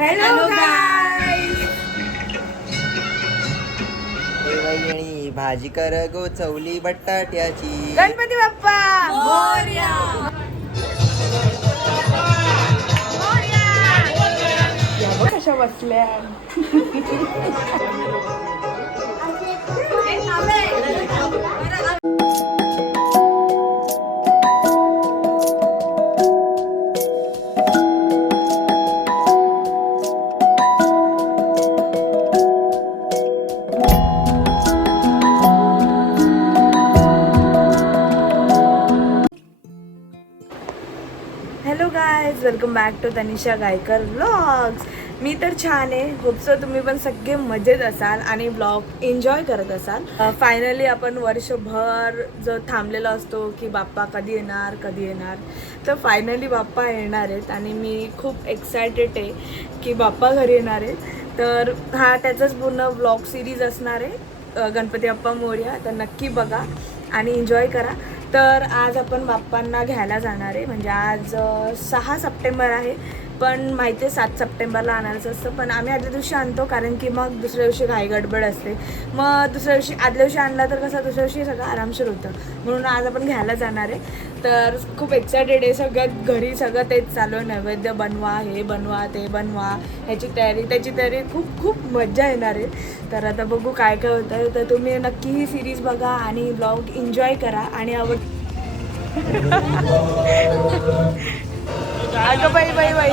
Hello वहिनी भाजी कर गो चवली बटाट्याची. गणपती बाप्पा. मोरया. कशा बसल्या? Back to Tanisha Gaikar blogs मी तर छान आहे. होपसो तुम्ही पण सगळे मजेत असाल आणि ब्लॉग एन्जॉय करत असाल. फायनली आपण वर्षभर जो थांबलेला असतो की बाप्पा कधी येणार कधी येणार तर फायनली बाप्पा येणार आहेत आणि मी खूप एक्सायटेड आहे की बाप्पा घरी येणार आहेत. तर हा त्याचाच पूर्ण ब्लॉग सिरीज असणार आहे. गणपती बाप्पा मोर्या तर नक्की बघा आणि एन्जॉय करा. तर आज आपण बाप्पांना घ्यायला जाणार आहे. म्हणजे आज सहा सप्टेंबर आहे. पण माहिती आहे सात सप्टेंबरला आणायचं असतं. पण आम्ही आदल्या दिवशी आणतो कारण की मग दुसऱ्या दिवशी घाई गडबड असते. मग दुसऱ्या दिवशी आदल्या दिवशी आणला तर कसं दुसऱ्या दिवशी सगळं आरामशीर होतं. म्हणून आज आपण घ्यायला जाणार आहे. तर खूप एक्सायटेड आहे सगळ्यात घरी सगळं तेच चालू आहे. नैवेद्य बनवा हे बनवा ते बनवा ह्याची तयारी त्याची तयारी खूप खूप मजा येणार आहे. तर आता बघू काय काय होतं तर तुम्ही नक्की ही सिरीज बघा आणि ब्लॉग एन्जॉय करा. आणि आवड अगं बाई बाई बाई.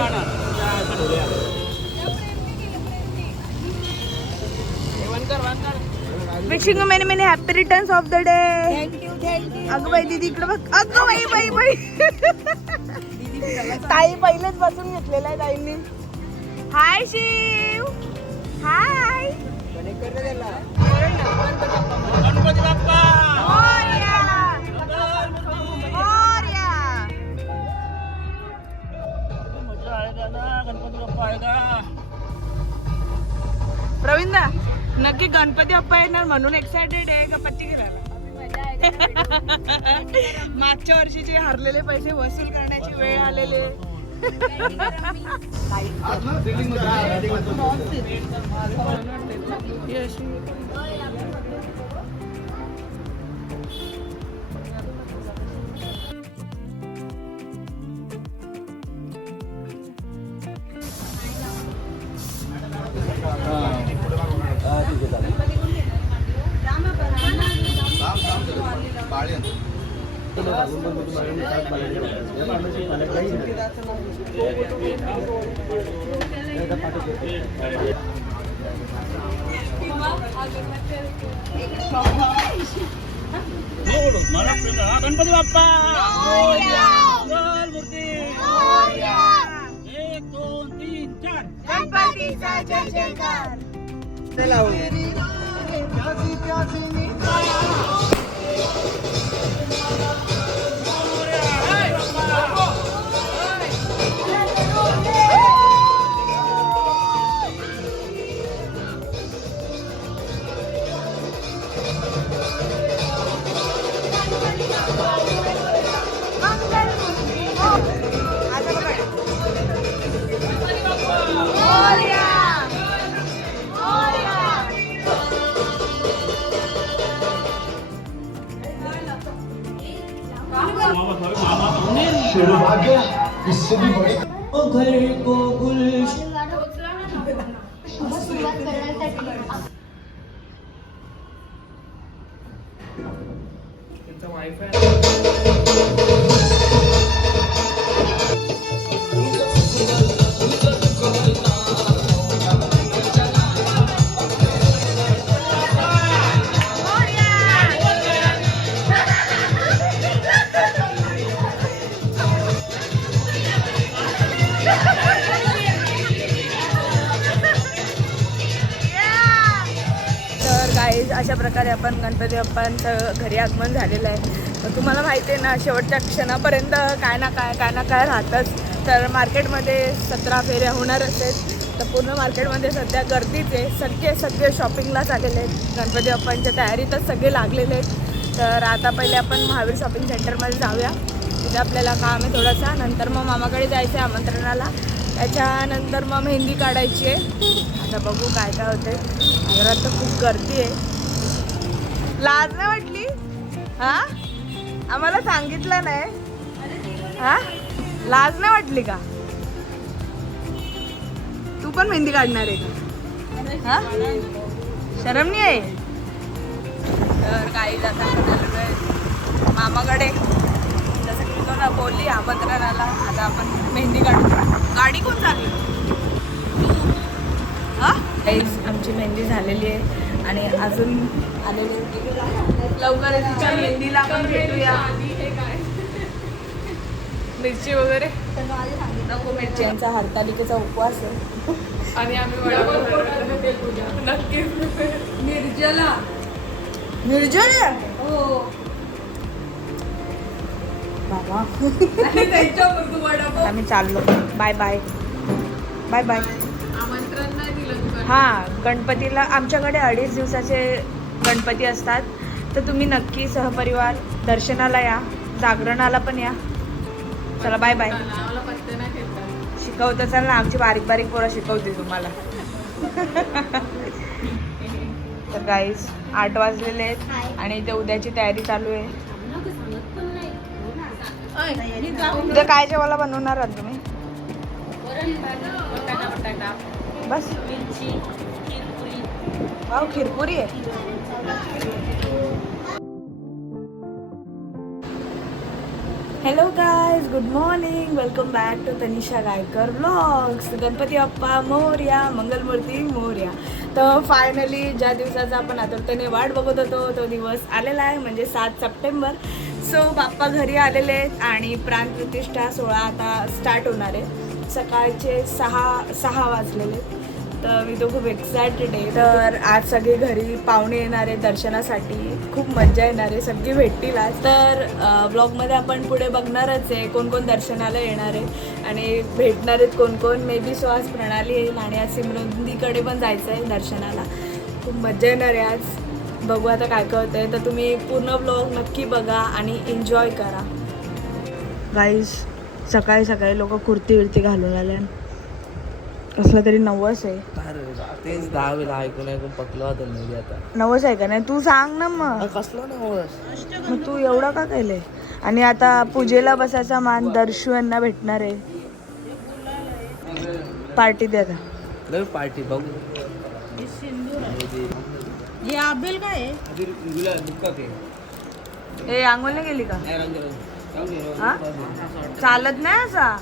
Wishing many many happy returns of the day अगं बाई दीदी इकडे बघ. अगं बाई बाई बाई. ताई पहिलेच बसून घेतलेला आहे ताईंनी. हाय शिव. हाय गणपती बाप्पा ना गणपती बाप्पा आहे का प्रवीणदा नक्की गणपती बाप्पा येणार म्हणून एक्सायटेड आहे का पत्ती मागच्या वर्षीचे हरलेले पैसे वसूल करण्याची वेळ आलेले हा, गणपती बाप्पा. चल मूर्ती एक दोन तीन चार गणपतीचा जय जयकार तर प्रकारे आपण गणपती बाप्पांचं घरी आगमन झालेलं आहे. तर तुम्हाला माहिती आहे ना शेवटच्या क्षणापर्यंत काय ना काय काय ना काय राहतंच. तर मार्केटमध्ये सतरा फेऱ्या होणारच आहेत तर पूर्ण मार्केटमध्ये सध्या गर्दीच आहे. सगळे सगळे शॉपिंगलाच आलेले आहेत. गणपती बाप्पांच्या तयारीतच सगळे लागलेले आहेत. तर आता पहिले आपण महावीर शॉपिंग सेंटरमध्ये जाऊया. तिथे आपल्याला काम आहे थोडंसं. नंतर मग मामाकडे जायचं आहे आमंत्रणाला. त्याच्यानंतर मग मेहंदी काढायची आहे. आता बघू काय काय होते घरात तर खूप गर्दी आहे. लाज नाही वाटली? हा? आम्हाला सांगितलं नाही. हा? लाज नाही वाटली का? तू पण मेहंदी काढणार आहे. का हा? शरम नाही आहे? तर काही जाता मामाकडे. जसं की तुला बोलली आमंत्रणाला. आता आपण मेहंदी काढू. गाडी कोण चालली? हा? काहीच आमची मेहंदी झालेली आहे. आणि अजून आलेली लवकर तिच्या मेहंदीला आपण भेटूया. मिरची वगैरे? नको मिरची. यांचा हरतालिकेचा उपवास आहे. आणि आम्ही नक्की. निर्जला निर्जल आहे? बाबा. आम्ही चाललो. Bye bye. Bye bye. आमंत्रण नाही दिलं तुला हा गणपतीला आमच्याकडे अडीच दिवसाचे गणपती असतात तर तुम्ही नक्की सहपरिवार दर्शनाला या जागरणाला पण या. चला बाय बाय शिकवतं चल ना आमची बारीक बारीक पोरं शिकवते तुम्हाला. तर गाईज आठ वाजलेले आहेत आणि इथे उद्याची तयारी चालू आहे. उद्या काय जेवायला बनवणार आहात तुम्ही? बस. वाव खिरपुरी आहे. Hello guys good morning welcome back to Tanisha Gaikar blogs Ganpati Bappa Morya Mangalmurti Morya तर फायनली ज्या दिवसाचा आपण आतुरतेने वाट बघत होतो तो दिवस आलेला आहे म्हणजे सात सप्टेंबर. सो बाप्पा घरी आलेले आहेत आणि प्राणप्रतिष्ठा सोहळा आता स्टार्ट होणार आहे. सकाळचे सहा सहा वाजलेले. आहेत. तर मी तो खूप एक्सायटेड आहे. तर आज सगळे घरी पाहुणे येणार आहे दर्शनासाठी. खूप मजा येणार आहे. सगळी भेटतील आज. तर ब्लॉगमध्ये आपण पुढे बघणारच आहे कोण कोण दर्शनाला येणार आहे. आणि भेटणार आहेत कोण कोण. मे बी सुहास प्रणाली येईल आणि आज सिमरंदीकडे पण जायचं आहे दर्शनाला. खूप मजा येणार आहे आज. बघू आता काय काय होतं आहे तर तुम्ही पूर्ण ब्लॉग नक्की बघा आणि एन्जॉय करा. गाईज सकाळी सकाळी लोक कुर्ती विर्ती घालून आले कसला तरी नवस आहे. तेच दहा वेळा ऐकून ऐकून पकलं होतं नाही आता. नवस आहे का नाही? तू सांग ना मग. कसलं नाही मग तू एवढं का केलंय? आणि आता पूजेला बसायचा मान दर्शू यांना भेटणार आहे. पार्टी दे आता. लय पार्टी बघू. ए आंघोळने गेली का? हा? चालत नाही असा?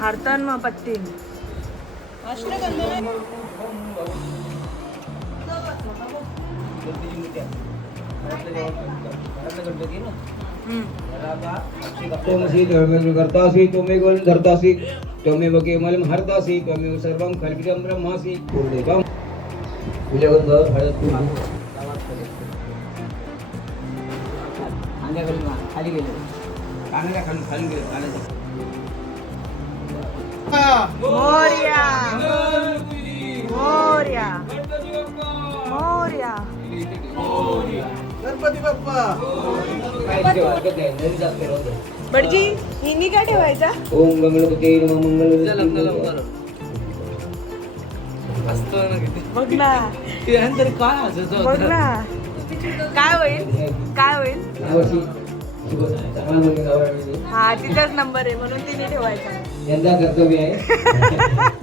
हारतन मग पत्ती. त्वमसि त्वमेव त्वमेव धर्तासि त्वमेव केवलं हर्तासि त्वमेव सर्वं कल्पितं ब्रह्मासि पूर्णेवं पूजागंध हळद खाली गेले कानाला खाली खाली गेले कानाला मोर्या. मोर्या. मोर्या. राहू दे. बडजी हिनी काय ठेवायचा? ओम गंगणपते मंगल ना बघ काय काय होईल? काय होईल? हा तिचाच नंबर आहे म्हणून तिने ठेवायचा. यंदा कर्तव्य आहे.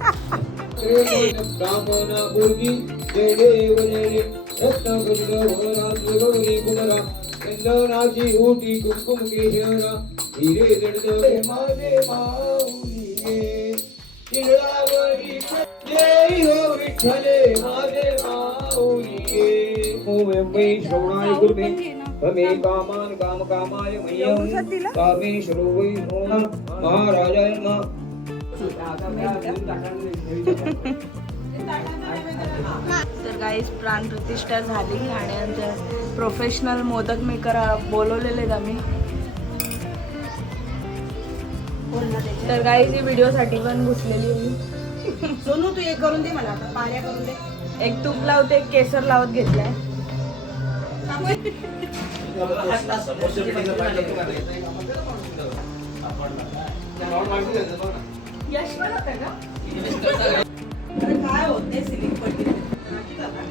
चंदनाची ओटी कुंकुम केशरा हिरे जडदे माझे जय हो विठ्ठले ओम वै श्रवणाय गुरुमे तमे कामान काम कामाय एवढूसाच दिलं? मह्यम कामेश्वरो वै नमः महाराजाय नमः. तर काहीच प्राण प्रतिष्ठा झाली आणि आमच्या प्रोफेशनल मोदक मेकर बोलवलेले आम्ही. तर काही ही व्हिडिओसाठी पण घुसलेली मी सोनू तू हे करून दे मला आता पाण्या करून दे. एक तूप लावते एक केसर लावत घेतलाय. काय होते सिलिंग पडली सकल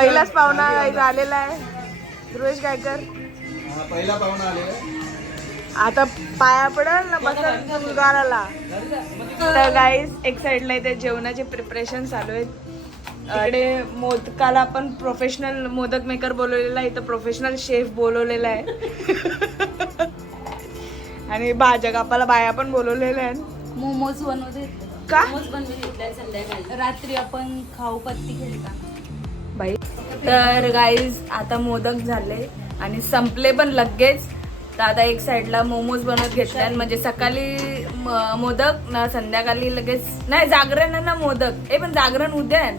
पहिलाच पाहुणा आलेला आहे. ध्रुवेश गायकर. पहिला पाहुणा आले आता पाया पडल ना बसल मुलगाला तर गाईज एक साईडला इथे जेवणाचे प्रिपरेशन चालू आहेत. इकडे मोदकाला आपण प्रोफेशनल मोदक मेकर बोलवलेला आहे. इथं प्रोफेशनल शेफ बोलवलेला आहे. आणि भाज्या कापाला बाया पण बोलवलेल्या आहेत. मोमोज बनवते का? मोमोज संध्याकाळी. रात्री आपण खाऊ पत्ती खेळता. बाई. तर गाईज आता मोदक झाले आणि संपले पण लगेच. तर आता एक साईडला मोमोज बनवत घेतले म्हणजे सकाळी मोदक ना संध्याकाळी लगेच. नाही जागरण आहे ना मोदक. ए पण जागरण उद्या आहे.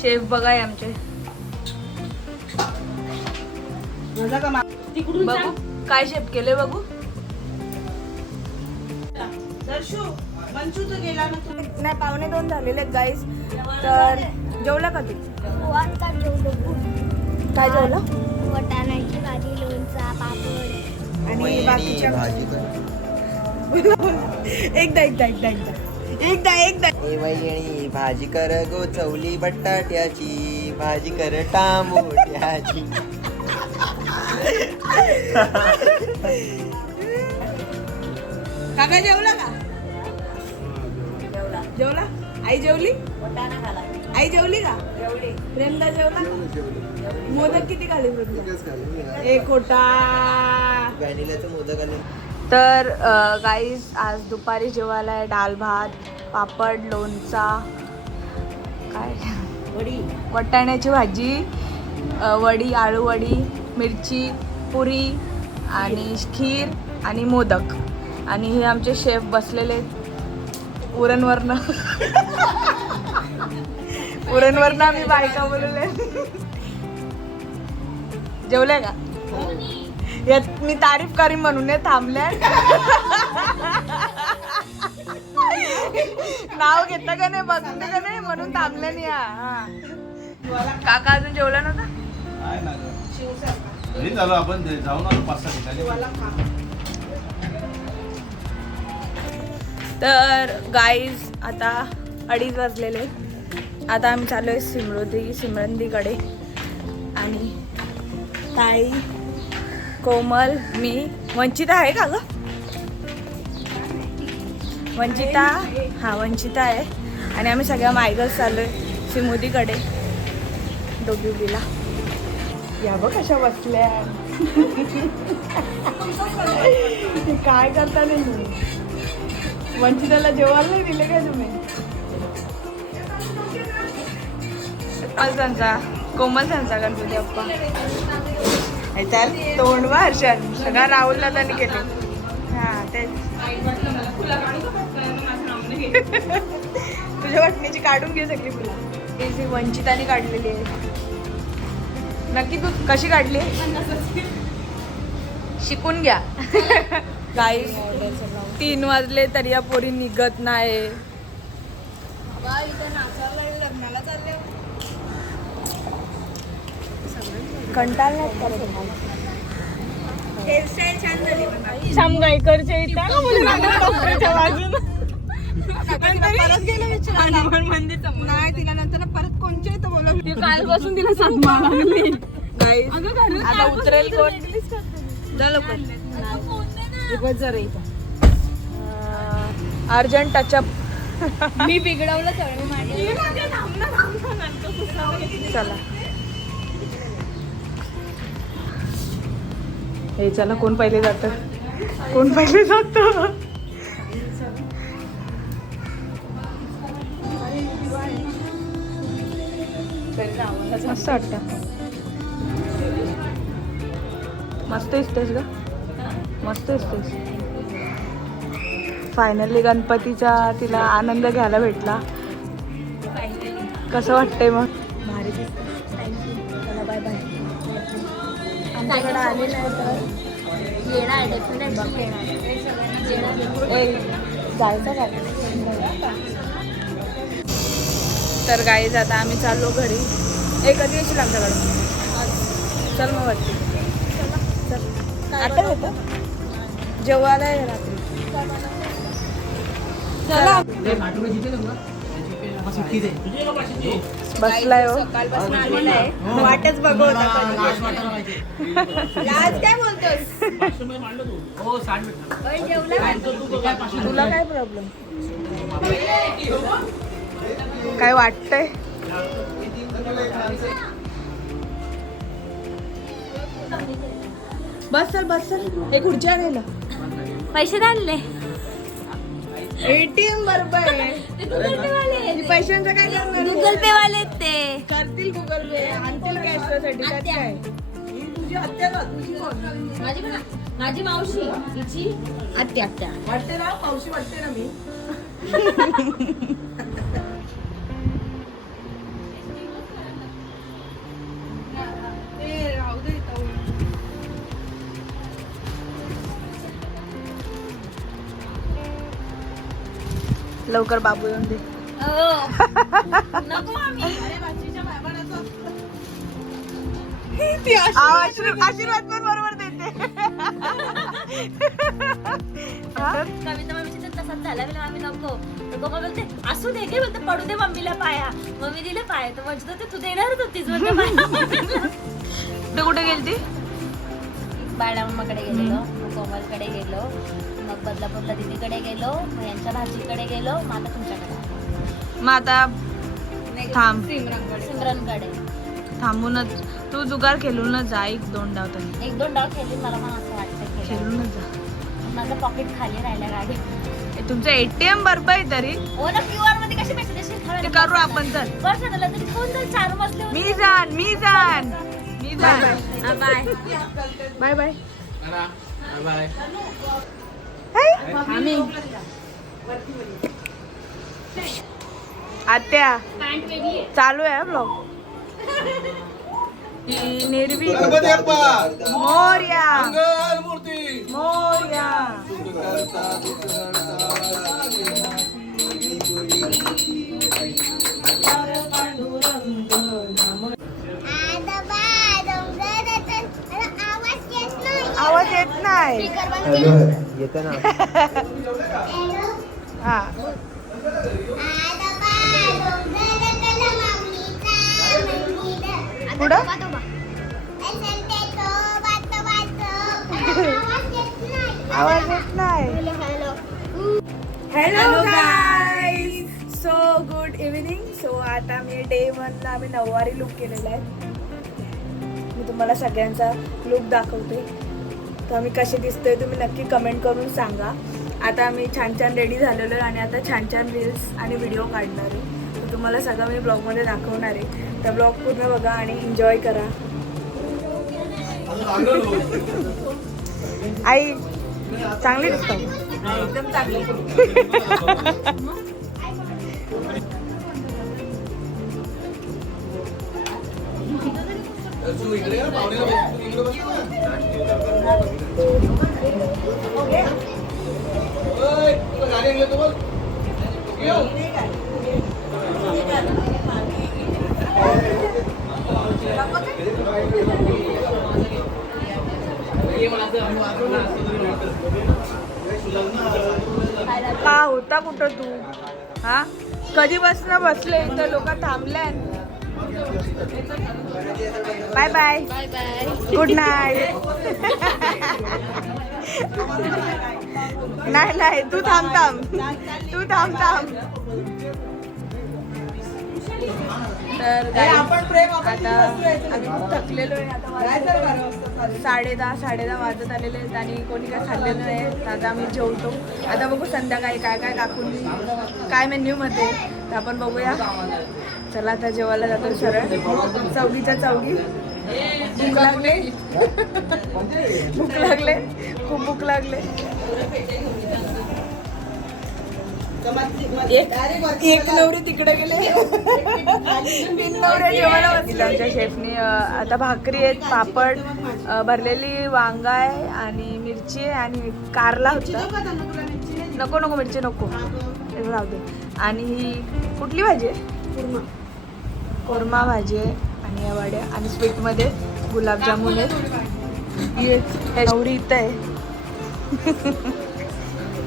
शेफ बघा आमचे. बघू. काय शेफ केले बघू. नाही पावणे दोन झालेले आहेत गाईज तर जेवला का तू? काय जेवलं? वटाण्याची भाजी लोणचा पापड आणि बाकीच्या भाजी कर एकदा एकदा एकदा एकदा. एकदा एकदा. भाजी कर गोचवली बटाट्याची. भाजी कर टामोट्याची. काका जेवला का? जेवला. आई जेवली? आई जेवली का? जेवली. प्रेमदा जेवला का? मोदक किती खाली प्रेमदा? एक व्हॅनिलाचं मोदक आले तर गाईज आज दुपारी जेवायला आहे डाळ भात पापड लोणचा. काय? वडी. वटाण्याची भाजी वडी आळू वडी मिरची पुरी आणि खीर. आणि मोदक. आणि हे आमचे शेफ बसलेले आहेत. उरणवरनं उरणवरनं आम्ही बायका बोलवले जेवले का? यात मी तारीफ करीन म्हणून नाही थांबले नाव घेतलं का नाही बघतं का नाही म्हणून थांबले नाही हा, हा. काका अजून जेवला नव्हता? ना आपण जाऊन आलो पाच सहा ठिकाणी. तर गाईज आता अडीच वाजलेले. आता आम्ही चालू आहे सिमृद्धी सिमरंदीकडे. आणि ताई कोमल मी वंचिता आहे का ग? वंचिता? हा वंचिता आहे. आणि आम्ही सगळ्या मायगर्स चालू आहे सिमोदीकडे डोबिबीला या बघ कशा बसल्या. काय करता नाही तुम्ही वंचिताला जेवायला नाही दिले का तुम्ही? कोमल कोमल त्यांचा गणपती हे चाल तोंड वा सगळा राहुलला त्यांनी केले. हा तेच. तुझ्या वाटणीची काढून घे सगळी फुलं. जी वंचिताने काढलेली आहे. नक्की तू कशी काढली? शिकून घ्या. काही तीन वाजले तरी या पोरी निघत नाही. कंटाळण्यात श्याम गायकरच्या इथं. डॉक्टरच्या बाजूला नाही तिला नंतर परत कोणच्या इथं बोलवलं? कालपासून तिला साथ मारली आता उतरेल कोण? जरा इथं. Urgent touch-up. मी बिघडवलं चला. हे चला कोण पहिले जात? कोण पहिले जात? मस्त वाटत. मस्त दिसतेस ग. मस्त दिसतेस फायनली गणपतीचा तिला आनंद घ्यायला भेटला. कसं वाटतंय मग? आले नाही तर येणार जायचं तर गाईज आता आम्ही चाललो घरी. ए कधी येशील आमच्याकडं चल मग वाटते चल. आता जेवायला आहे रात्री. चला. बसलाय हो. सकाळपासून आलेला आहे वाटच बघवत आज काय बोलतोस? तुला काय प्रॉब्लेम काय वाटतंय? बस चल बस चल. एक खुर्ची आणायला. पैसे आणले. एटीएम बरोबर आहे. पैशांचं काय करणार? गुगल पे वाले ते. करतील गुगल पे आणतील कॅशसाठी त्यात काय? ही तुझी हत्या का? तुझी कोण? माझी माझी मावशी. तिची. आत्या आत्या. वाटते ना? मावशी वाटते ना मी? लवकर बाबू येऊन दे. आम्ही. आशीर्वाद आशीर्वाद पण बरोबर देते. हा? कविता मम्मीची तर तसाच झाला. मी आम्ही नको. तर गोमा बोलते. असू दे घे बोलते? पडू दे मम्मीला पाया. मम्मी दिले पाय. तर म्हणजे तू देणारच होतीस. तू कुठे गेलती? बाळामाकडे गेलेलो मग कोमलकडे गेलो मग बदलापूरला दीदीकडे गेलो मग यांच्या भाजीकडे गेलो मग आता तुमच्याकडे. मग आता थांब. सिमरनकडे. थांबूनच तू जुगार खेळूनच जा एक दोन डाव तरी. एक दोन डाव खेळली मला पण असं वाटतं. खेळूनच जा. माझं पॉकेट खाली राहिलं गाडी. ए, तुमचं एटीएम बरोबर आहे तरी. हो ना क्यू आरमध्ये कशी ते करू आपण तर. बरं झालं तरी कोण तर चार होते. मी जाण मी जाण. मी जाण हा, बाय बाय बाय आत्या चालू आहे ब्लॉग निर्वी. गणपती बाप्पा. मोर्या. मंगल मूर्ती येत नाही येतं ना. हा. पुढं? आवाज येत नाही. Hello guys so good evening so आता मी डे वनला आम्ही नऊवारी लुक केलेला आहे. मी तुम्हाला सगळ्यांचा लुक दाखवते. तर आम्ही कसे दिसतोय तुम्ही नक्की कमेंट करून सांगा. आता आम्ही छान छान रेडी झालेलो आहे आणि आता छान छान रील्स आणि व्हिडिओ काढणार आहे. तर तुम्हाला सगळं मी ब्लॉगमध्ये दाखवणार आहे. तर ब्लॉग पूर्ण बघा आणि एन्जॉय करा. आई चांगली दिसतो. एकदम चांगली. का होता कुठं तू? हा? कधी बसणं बसले? इथं लोक थांबले बाय बाय गुड नाईट नाही नाही तू थांब थांब. तू थांब थांब. तर आता आम्ही खूप थकलेलो आहे. आता साडे दहा साडे दहा वाजत आलेले आहेत आणि कोणी काय खाल्लेलं नाही तर आता आम्ही जेवतो. आता बघू संध्याकाळी काय काय टाकून काय मेन्यूमध्ये तर आपण बघूया. चला आता जेवायला जातो सरळ. चौघीच्या चौघी. भूक लागले. भूक लागले. खूप भूक लागले. एक एक नवरी तिकडे गेले. तीन नवऱ्या जेवायला बसल्या आमच्या शेफनी. आता भाकरी आहेत पापड भरलेली वांगा आहे आणि मिरची आहे आणि कारला होता. नको नको मिरची नको. राहू दे. आणि ही कुठली भाजी आहे? कोरमा. भाजी आहे आणि या वड्या आणि स्वीटमध्ये गुलाबजामुन आहेत. ये, हे नवरी इथं आहे.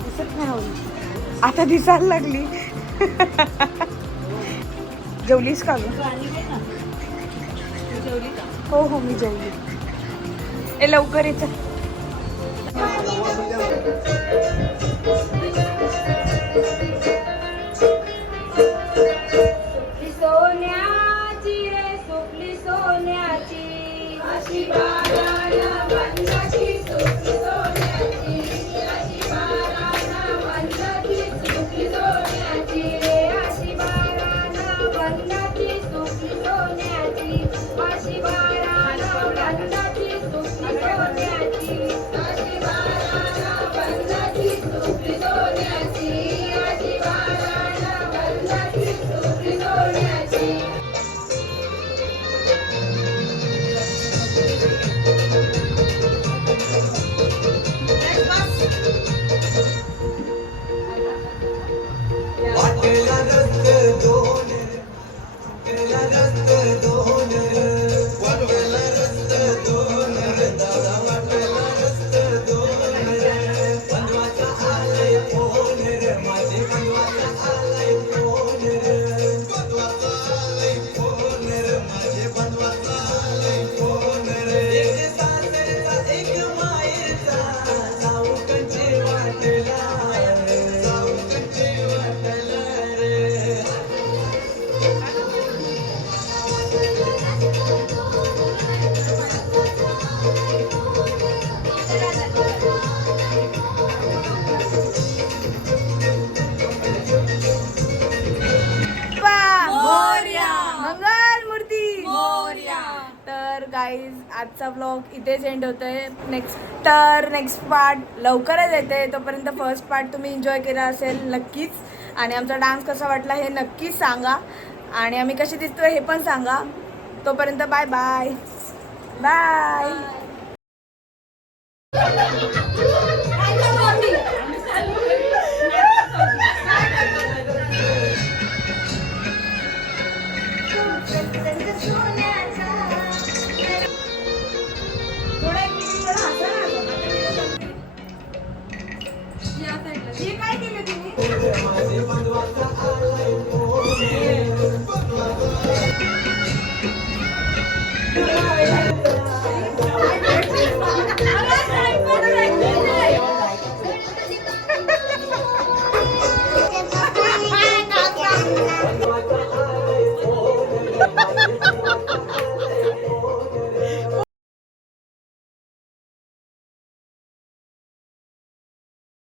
दिसत नाही आता दिसायला लागली. जेवलीस का ग हो हो मी जेवली. ए लवकर येत आजचा ब्लॉग इथेच एंड आहे नेक्स्ट तर नेक्स्ट पार्ट लवकरच येते. तोपर्यंत फर्स्ट पार्ट तुम्ही एन्जॉय केला असेल नक्कीच. आणि आमचा डान्स कसा वाटला हे नक्कीच सांगा. आणि आम्ही कशी दिसतो हे पण सांगा. तोपर्यंत बाय बाय बाय